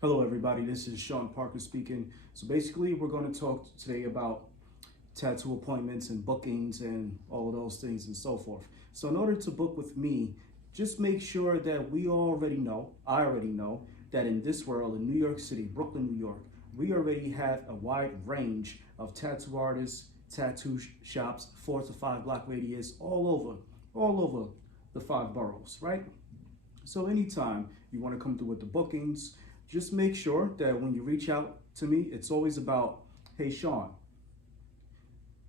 Hello, everybody. This is Shaun Parker speaking. So basically, we're going to talk today about tattoo appointments and bookings and all of those things and so forth. So in order to book with me, just make sure that I already know that in this world, in New York City, Brooklyn, New York, we already have a wide range of tattoo artists, tattoo shops, 4 to 5 block radius, all over the 5 boroughs, right? So anytime you want to come through with the bookings, just make sure that when you reach out to me, it's always about, hey Shaun,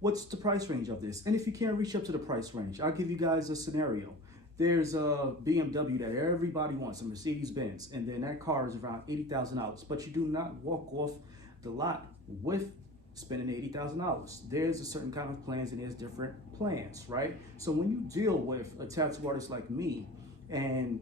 what's the price range of this? And if you can't reach up to the price range, I'll give you guys a scenario. There's a BMW that everybody wants, a Mercedes Benz, and then that car is around $80,000, but you do not walk off the lot with spending $80,000. There's a certain kind of plans and there's different plans, right? So when you deal with a tattoo artist like me, and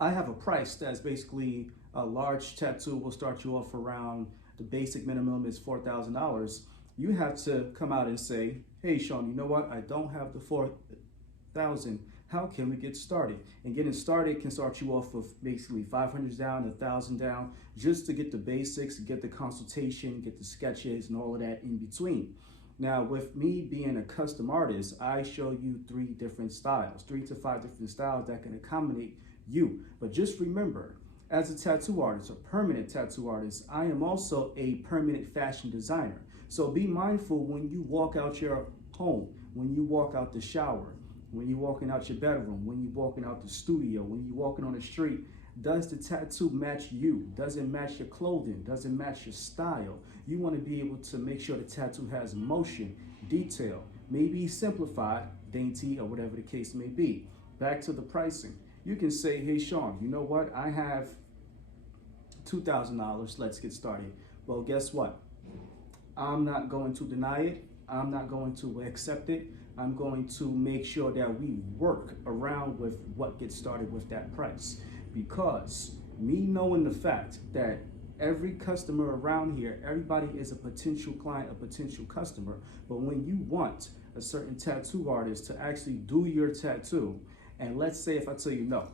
I have a price that's basically a large tattoo will start you off around the basic minimum is $4,000. You have to come out and say, hey Shaun, you know what? I don't have the 4,000. How can we get started? And getting started can start you off with basically 500 down, 1,000 down, just to get the basics, get the consultation, get the sketches and all of that in between. Now, with me being a custom artist, I show you 3 to 5 different styles that can accommodate you. But just remember, as a tattoo artist, a permanent tattoo artist, I am also a permanent fashion designer. So be mindful when you walk out your home, when you walk out the shower, when you're walking out your bedroom, when you're walking out the studio, when you're walking on the street. Does the tattoo match you? Does it match your clothing? Does it match your style? You want to be able to make sure the tattoo has motion, detail, maybe simplified, dainty, or whatever the case may be. Back to the pricing. You can say, hey Shaun, you know what? I have $2,000. Let's get started. Well, guess what? I'm not going to deny it. I'm not going to accept it. I'm going to make sure that we work around with what gets started with that price. Because me knowing the fact that every customer around here, everybody is a potential client, a potential customer. But when you want a certain tattoo artist to actually do your tattoo, and let's say if I tell you no,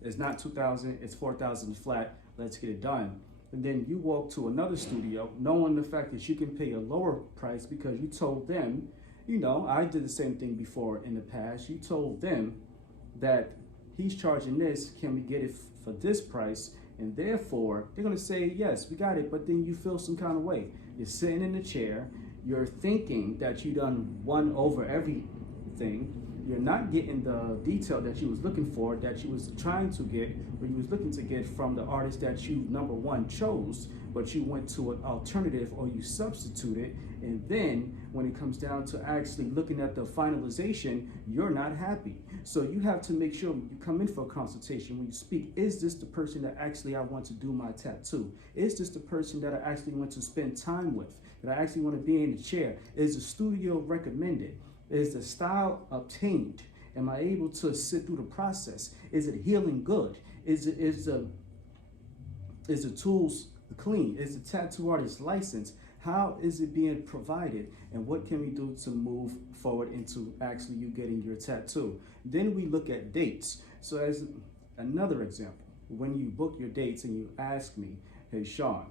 it's not 2,000, it's 4,000 flat, let's get it done. And then you walk to another studio knowing the fact that you can pay a lower price because you told them, you know, I did the same thing before in the past. You told them that he's charging this, can we get it for this price? And therefore, they're gonna say, yes, we got it, but then you feel some kind of way. You're sitting in the chair, you're thinking that you done won over everything. You're not getting the detail that you was looking for, that you was trying to get, or you was looking to get from the artist that you, number one, chose, but you went to an alternative or you substituted. And then when it comes down to actually looking at the finalization, you're not happy. So you have to make sure when you come in for a consultation, when you speak, is this the person that actually I want to do my tattoo? Is this the person that I actually want to spend time with? That I actually want to be in the chair? Is the studio recommended? Is the style obtained? Am I able to sit through the process? Is it healing good? Is the tools clean? Is the tattoo artist licensed? How is it being provided? And what can we do to move forward into actually you getting your tattoo? Then we look at dates. So as another example, when you book your dates and you ask me, hey Shaun,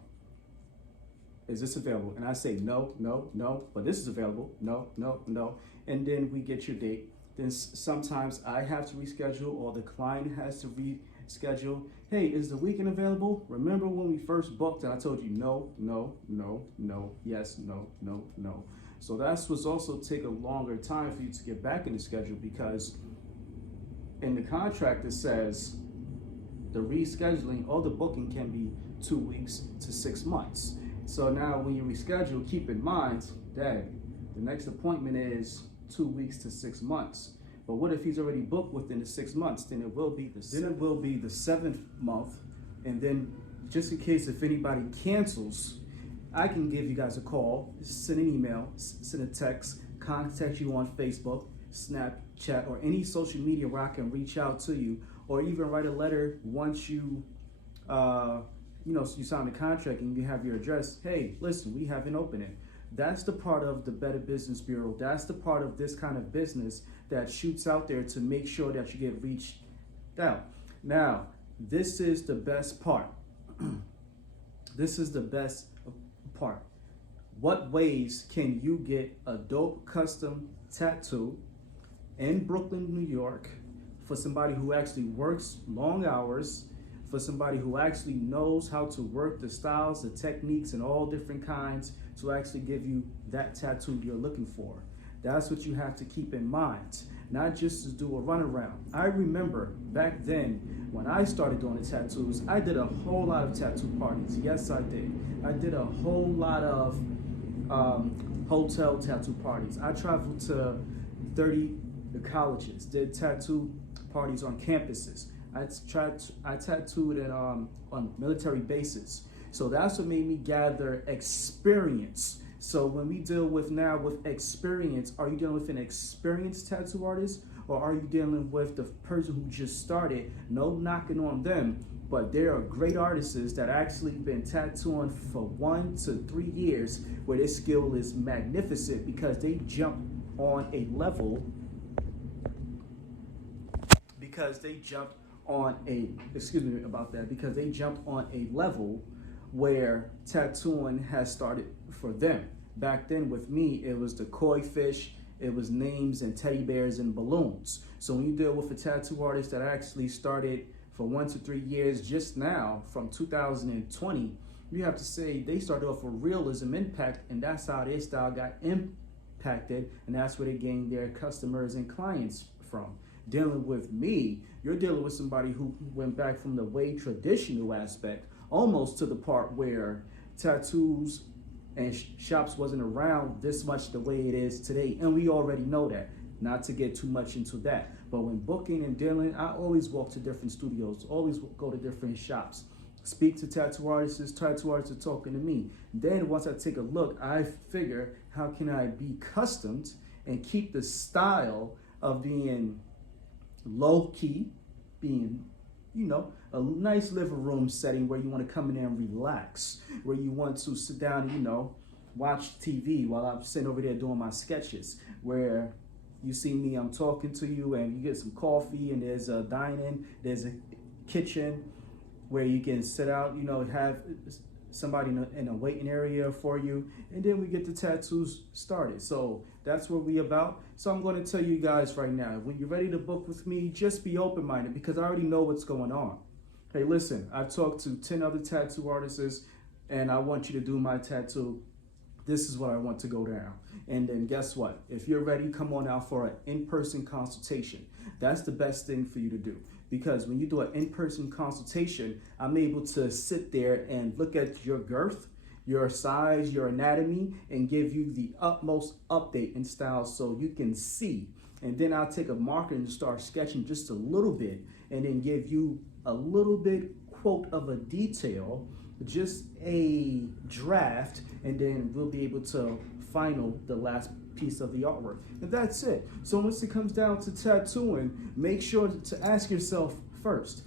is this available? And I say, no, no, no, but this is available. No, no, no. And then we get your date. Then sometimes I have to reschedule or the client has to reschedule. Hey, is the weekend available? Remember when we first booked and I told you no, no, no, no, yes, no, no, no. So that's what's also take a longer time for you to get back in the schedule, because in the contract it says the rescheduling or the booking can be 2 weeks to 6 months. So now when you reschedule, keep in mind that the next appointment is 2 weeks to 6 months. But what if he's already booked within the 6 months? Then it will be the 7th month. And then just in case if anybody cancels, I can give you guys a call, send an email, send a text, contact you on Facebook, Snapchat, or any social media where I can reach out to you, or even write a letter once you you sign the contract and you have your address. Hey, listen, we have an opening. That's the part of the Better Business Bureau. That's the part of this kind of business that shoots out there to make sure that you get reached out. Now, this is the best part. This is the best part. What ways can you get a dope custom tattoo in Brooklyn, New York, for somebody who actually works long hours, for somebody who actually knows how to work the styles, the techniques, and all different kinds to actually give you that tattoo you're looking for? That's what you have to keep in mind, not just to do a runaround. I remember back then when I started doing the tattoos, I did a whole lot of tattoo parties. Yes, I did. I did a whole lot of hotel tattoo parties. I traveled to 30 colleges, did tattoo parties on campuses. I tattooed on military bases. So that's what made me gather experience. So when we deal with now with experience, are you dealing with an experienced tattoo artist, or are you dealing with the person who just started? No knocking on them, but there are great artists that actually been tattooing for 1 to 3 years, where their skill is magnificent because they jump on a level. Because they jumped on a, excuse me about that, because they jumped on a level where tattooing has started for them. Back then with me, it was the koi fish, it was names and teddy bears and balloons. So when you deal with a tattoo artist that actually started for 1 to 3 years just now, from 2020, you have to say they started off with realism impact, and that's how their style got impacted, and that's where they gained their customers and clients from. Dealing with me, you're dealing with somebody who went back from the way traditional aspect, almost to the part where tattoos and shops wasn't around this much the way it is today. And we already know that, not to get too much into that. But when booking and dealing, I always walk to different studios, always go to different shops, speak to tattoo artists are talking to me. Then once I take a look, I figure, how can I be customed and keep the style of being low key, being, you know, a nice living room setting where you want to come in there and relax, where you want to sit down and, you know, watch TV while I'm sitting over there doing my sketches, where you see me, I'm talking to you, and you get some coffee, and there's a dining, there's a kitchen where you can sit out, you know, have somebody in a waiting area for you, and then we get the tattoos started. So that's what we about. So I'm going to tell you guys right now, when you're ready to book with me, just be open-minded, because I already know what's going on. Hey, listen, I've talked to 10 other tattoo artists, and I want you to do my tattoo. This is what I want to go down. And then guess what? If you're ready, come on out for an in-person consultation. That's the best thing for you to do. Because when you do an in-person consultation, I'm able to sit there and look at your girth, your size, your anatomy, and give you the utmost update in style so you can see. And then I'll take a marker and start sketching just a little bit, and then give you a little bit, quote, of a detail, just a draft, and then we'll be able to final the last piece of the artwork. And that's it. So once it comes down to tattooing, make sure to ask yourself first,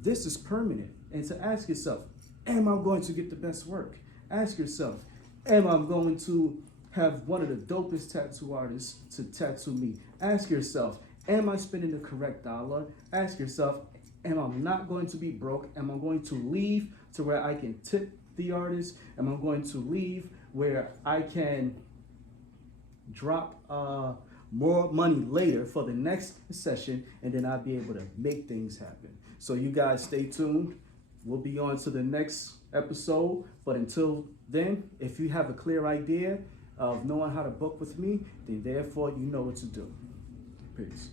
this is permanent. And to ask yourself, am I going to get the best work? Ask yourself, am I going to have one of the dopest tattoo artists to tattoo me? Ask yourself, am I spending the correct dollar? Ask yourself, am I not going to be broke? Am I going to leave to where I can tip the artist? Am I going to leave where I can drop more money later for the next session, and then I'll be able to make things happen? So you guys stay tuned. We'll be on to the next episode. But until then, if you have a clear idea of knowing how to book with me, then therefore you know what to do. Peace.